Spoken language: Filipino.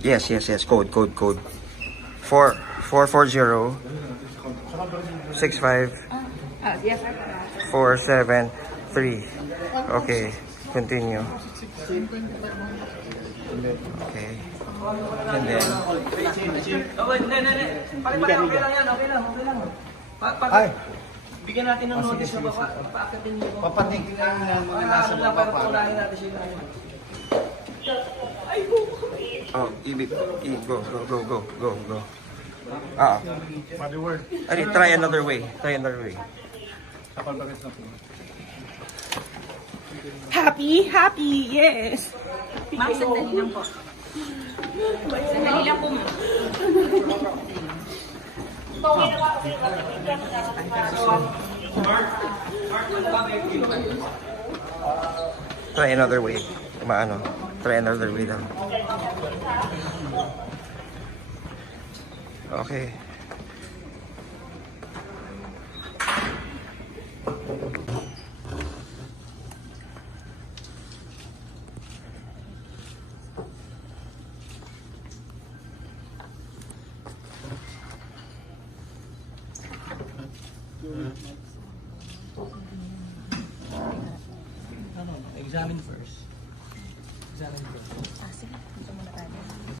Yes. Code. 440 65 Yes. 473. Okay, continue. Okay. And then, Ay, Bigyan natin ng notice na baba. Paakatin niyo. papatingin na yung mga nasa Para baba para para. natin sila. oh, go. Ari, try another way. Happy, yes. Ma'am, sandali lang po. Sandali lang po, ma'am. Try another way. Try another way lang. Okay. Examine first. Examine first. Ah, sige. Ito muna tayo.